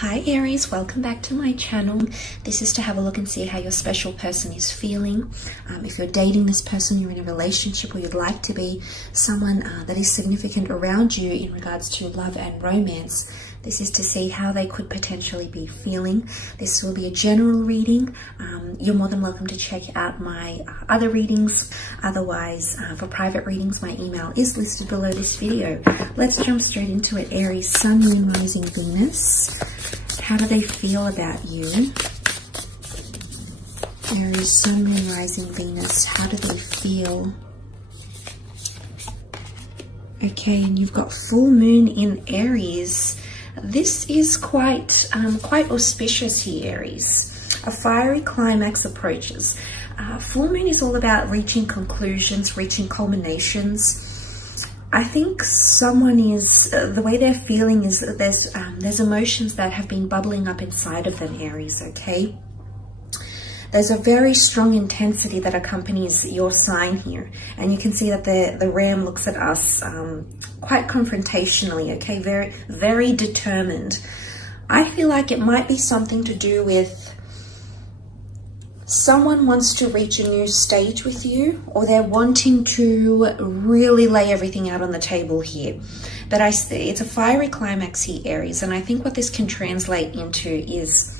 Hi Aries, welcome back to my channel. This is to have a look and see how your special person is feeling. If you're dating this person, you're in a relationship, or you'd like to be someone that is significant around you in regards to love and romance. This is to see how they could potentially be feeling. This will be a general reading. You're more than welcome to check out my other readings. Otherwise, for private readings, my email is listed below this video. Let's jump straight into it. Aries, Sun, Moon, Rising, Venus. How do they feel about you? Aries, Sun, Moon, Rising, Venus. How do they feel? Okay, and you've got full moon in Aries. This is quite auspicious here, Aries. A fiery climax approaches. Full moon is all about reaching conclusions, reaching culminations. I think someone is, the way they're feeling is that there's emotions that have been bubbling up inside of them, Aries, okay? There's a very strong intensity that accompanies your sign here. And you can see that the ram looks at us quite confrontationally, okay? Very, very determined. I feel like it might be something to do with someone wants to reach a new stage with you, or they're wanting to really lay everything out on the table here. But it's a fiery climax here, Aries. And I think what this can translate into is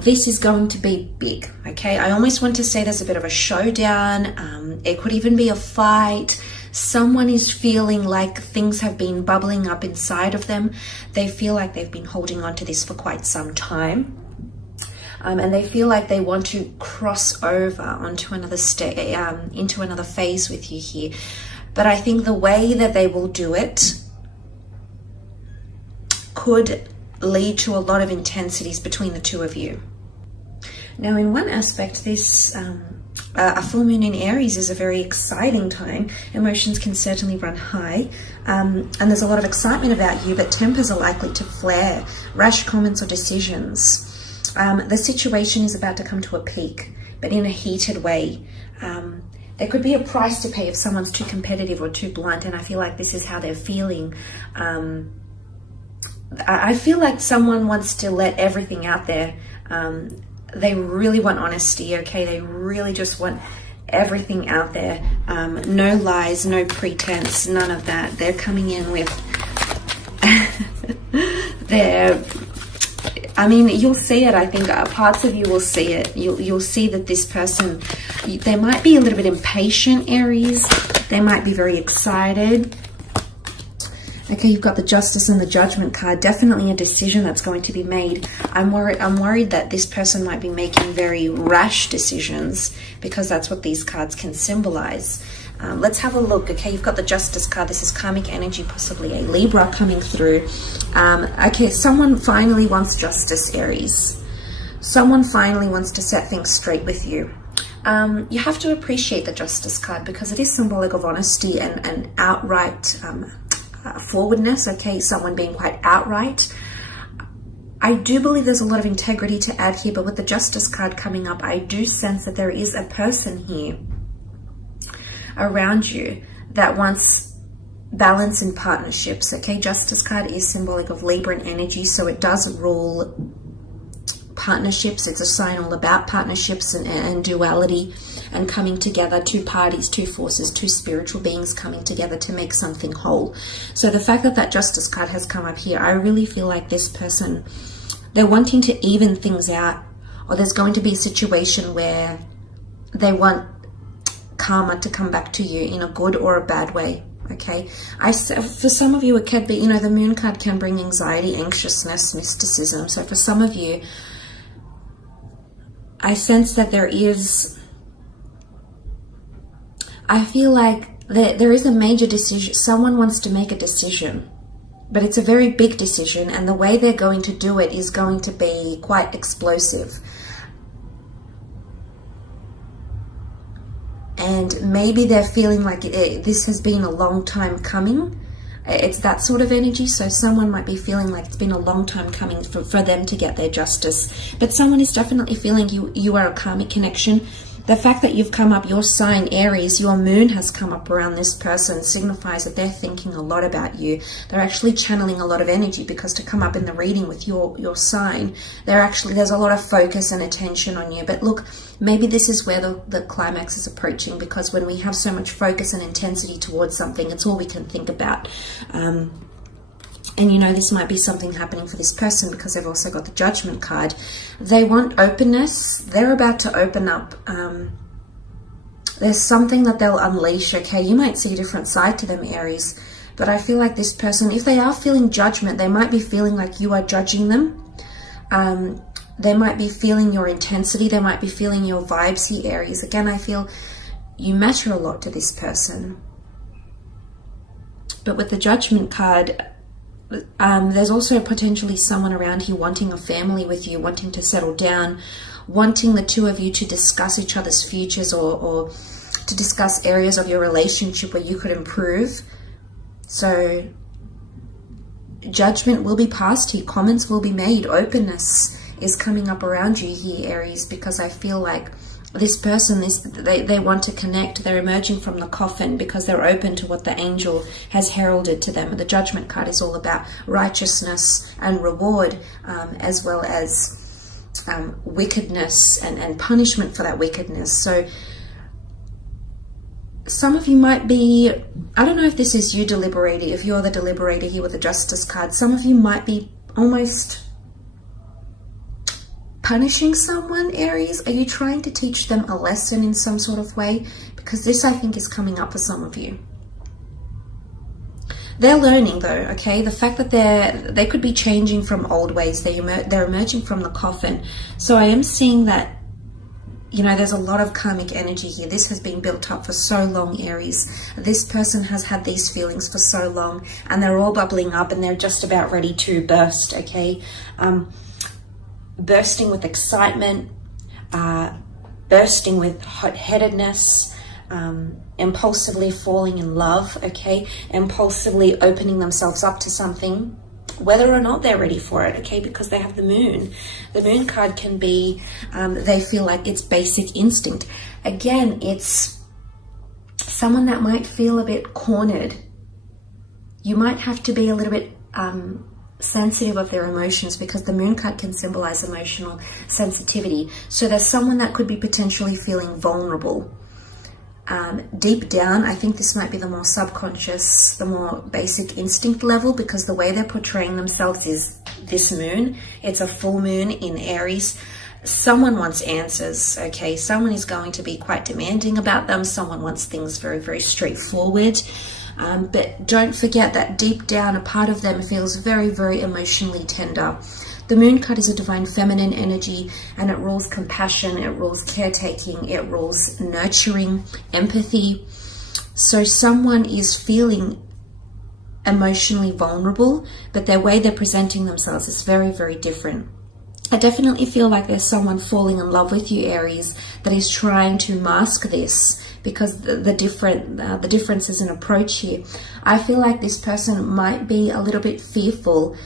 this is going to be big, okay? I almost want to say there's a bit of a showdown. It could even be a fight. Someone is feeling like things have been bubbling up inside of them. They feel like they've been holding on to this for quite some time. And they feel like they want to cross over onto another into another phase with you here. But I think the way that they will do it could lead to a lot of intensities between the two of you. Now, in one aspect, this a full moon in Aries is a very exciting time. Emotions can certainly run high, and there's a lot of excitement about you, but tempers are likely to flare. Rash comments or decisions. The situation is about to come to a peak, but in a heated way. There could be a price to pay if someone's too competitive or too blunt, and I feel like this is how they're feeling. I feel like someone wants to let everything out there. They really want honesty, okay? They really just want everything out there. No lies, no pretense, none of that. They're coming in with I mean, you'll see it. I think parts of you will see it. You'll see that this person, they might be a little bit impatient, Aries. They might be very excited. Okay, you've got the Justice and the Judgment card. Definitely a decision that's going to be made. I'm worried that this person might be making very rash decisions, because that's what these cards can symbolize. Let's have a look. Okay, you've got the Justice card. This is karmic energy, possibly a Libra coming through. Okay, someone finally wants justice, Aries. Someone finally wants to set things straight with you. You have to appreciate the Justice card, because it is symbolic of honesty and outright forwardness, okay? Someone being quite outright. I do believe there's a lot of integrity to add here, but with the Justice card coming up, I do sense that there is a person here around you that wants balance in partnerships, okay? Justice card is symbolic of Libra energy, so it does rule partnerships. It's a sign all about partnerships and duality and coming together, two parties, two forces, two spiritual beings coming together to make something whole. So the fact that that Justice card has come up here, I really feel like this person, they're wanting to even things out, or there's going to be a situation where they want karma to come back to you in a good or a bad way. Okay, for some of you, it could be, you know, the Moon card can bring anxiety, anxiousness, mysticism. So for some of you, I sense that there is, I feel like there is a major decision. Someone wants to make a decision, but it's a very big decision, and the way they're going to do it is going to be quite explosive. And maybe they're feeling like this has been a long time coming. It's that sort of energy. So someone might be feeling like it's been a long time coming for them to get their justice. But someone is definitely feeling you are a karmic connection. The fact that you've come up, your sign Aries, your moon has come up around this person signifies that they're thinking a lot about you. They're actually channeling a lot of energy, because to come up in the reading with your sign, there's a lot of focus and attention on you. But look, maybe this is where the climax is approaching, because when we have so much focus and intensity towards something, it's all we can think about. And you know, this might be something happening for this person because they've also got the Judgment card. They want openness. They're about to open up. There's something that they'll unleash, okay? You might see a different side to them, Aries. But I feel like this person, if they are feeling judgment, they might be feeling like you are judging them. They might be feeling your intensity. They might be feeling your vibes here, Aries. Again, I feel you matter a lot to this person. But with the Judgment card, there's also potentially someone around here wanting a family with you, wanting to settle down, wanting the two of you to discuss each other's futures, or to discuss areas of your relationship where you could improve. So judgment will be passed here. Comments will be made. Openness is coming up around you here, Aries, because I feel like this person, they want to connect. They're emerging from the coffin because they're open to what the angel has heralded to them. The Judgment card is all about righteousness and reward, as well as wickedness and punishment for that wickedness. So some of you might be, I don't know if this is you deliberating, if you're the deliberator here with the Justice card, some of you might be almost punishing someone, Aries. Are you trying to teach them a lesson in some sort of way? Because this, I think, is coming up for some of you. They're learning though, okay? The fact that they could be changing from old ways. They're emerging from the coffin. So I am seeing that, you know, there's a lot of karmic energy here. This has been built up for so long, Aries. This person has had these feelings for so long, and they're all bubbling up, and they're just about ready to burst, okay? Bursting with excitement, bursting with hot-headedness, impulsively falling in love, okay? Impulsively opening themselves up to something, whether or not they're ready for it, okay? Because they have the moon. The moon card can be, they feel like it's basic instinct. Again, it's someone that might feel a bit cornered. You might have to be a little bit sensitive of their emotions, because the moon card can symbolize emotional sensitivity. So there's someone that could be potentially feeling vulnerable. Deep down, I think this might be the more subconscious, the more basic instinct level, because the way they're portraying themselves is this moon. It's a full moon in Aries. Someone wants answers, okay? Someone is going to be quite demanding about them. Someone wants things very, very straightforward. But don't forget that deep down, a part of them feels very, very emotionally tender. The moon card is a divine feminine energy, and it rules compassion, it rules caretaking, it rules nurturing, empathy. So someone is feeling emotionally vulnerable, but their way they're presenting themselves is very, very different. I definitely feel like there's someone falling in love with you, Aries, that is trying to mask this, because the differences in approach here. I feel like this person might be a little bit fearful.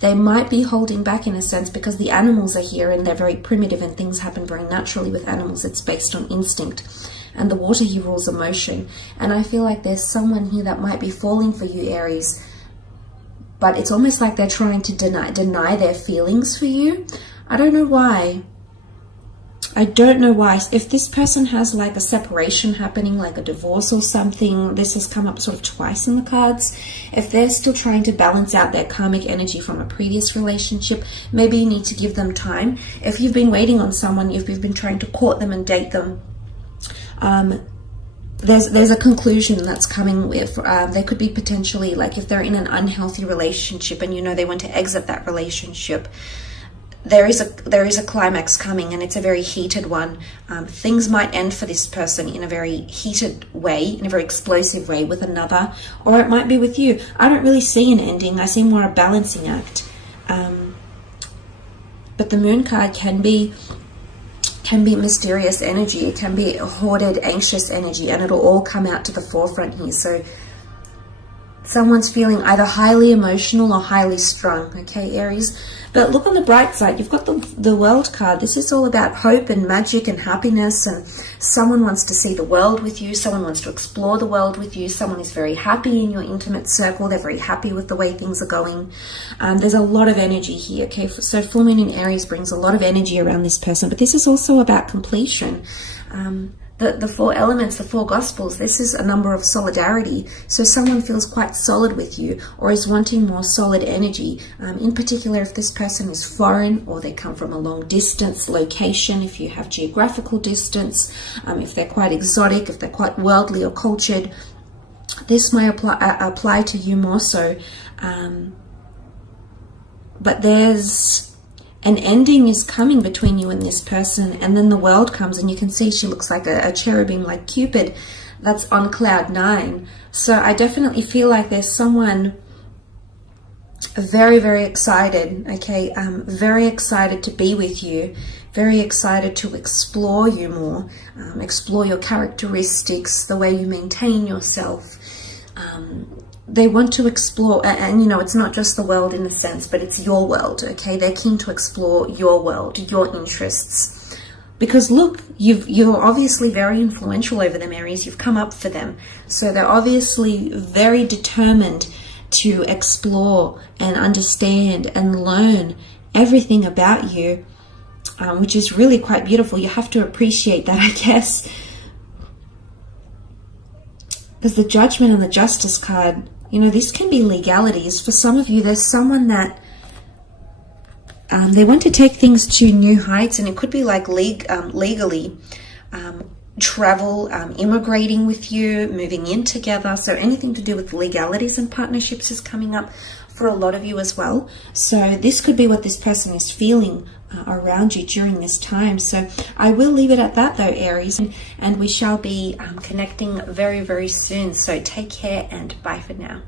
They might be holding back in a sense, because the animals are here and they're very primitive, and things happen very naturally with animals. It's based on instinct, and the water here rules emotion. And I feel like there's someone here that might be falling for you, Aries, but it's almost like they're trying to deny their feelings for you. I don't know why. I don't know why. If this person has like a separation happening, like a divorce or something, this has come up sort of twice in the cards. If they're still trying to balance out their karmic energy from a previous relationship, maybe you need to give them time. If you've been waiting on someone, if you've been trying to court them and date them, there's a conclusion that's coming with, they could be potentially, like if they're in an unhealthy relationship and you know they want to exit that relationship, there is a climax coming, and it's a very heated one. Things might end for this person in a very heated way, in a very explosive way with another, or it might be with you. I don't really see an ending. I see more a balancing act. But the moon card can be mysterious energy. It can be hoarded, anxious energy, and it'll all come out to the forefront here. So Someone's feeling either highly emotional or highly strung, okay, Aries? But look on the bright side, you've got the World card. This is all about hope and magic and happiness, and someone wants to see the world with you. Someone wants to explore the world with you. Someone is very happy in your intimate circle. They're very happy with the way things are going. There's a lot of energy here, okay? So full moon in Aries brings a lot of energy around this person, but this is also about completion. The four elements, the four gospels, this is a number of solidarity. So someone feels quite solid with you or is wanting more solid energy. In particular, if this person is foreign or they come from a long distance location, if you have geographical distance, if they're quite exotic, if they're quite worldly or cultured, this may apply to you more so. But there's an ending is coming between you and this person, and then the World comes, and you can see she looks like a cherubim, like Cupid, that's on cloud 9. So I definitely feel like there's someone very, very excited, okay, very excited to be with you, very excited to explore you more, explore your characteristics, the way you maintain yourself. They want to explore, and you know, it's not just the world in a sense, but it's your world, okay? They're keen to explore your world, your interests. Because look, you're obviously very influential over them, Aries. You've come up for them. So they're obviously very determined to explore and understand and learn everything about you, which is really quite beautiful. You have to appreciate that, I guess. Because the Judgment and the Justice card, you know, this can be legalities. For some of you, there's someone that they want to take things to new heights, and it could be like legally travel, immigrating with you, moving in together. So anything to do with legalities and partnerships is coming up for a lot of you as well. So this could be what this person is feeling around you during this time. So I will leave it at that though, Aries, and we shall be connecting very, very soon. So take care and bye for now.